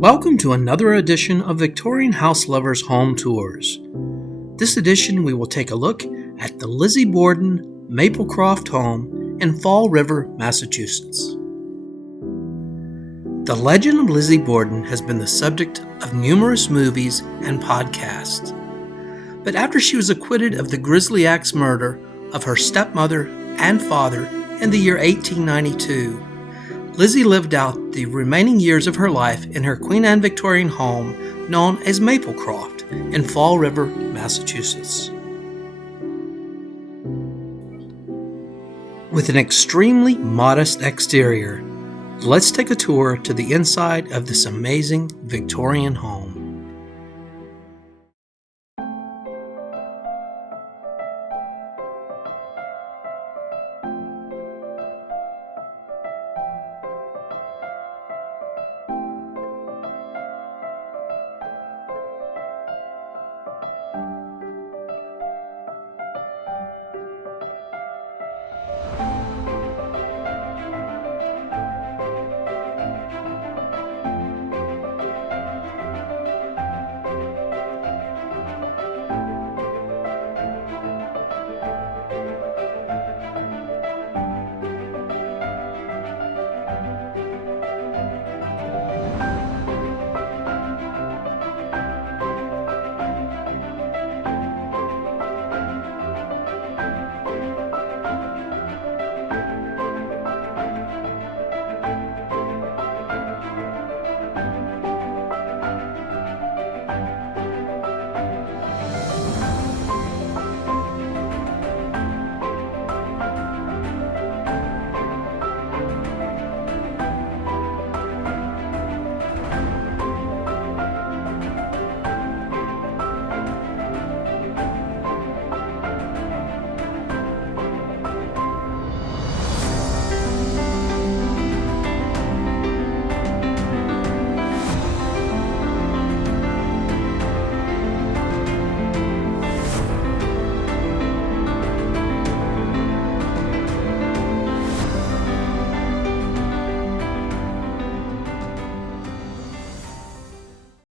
Welcome to another edition of Victorian House Lovers Home Tours. This edition we will take a look at the Lizzie Borden Maplecroft home in Fall River, Massachusetts. The legend of Lizzie Borden has been the subject of numerous movies and podcasts. But after she was acquitted of the grisly axe murder of her stepmother and father in the year 1892, Lizzie lived out the remaining years of her life in her Queen Anne Victorian home known as Maplecroft in Fall River, Massachusetts. With an extremely modest exterior, let's take a tour to the inside of this amazing Victorian home.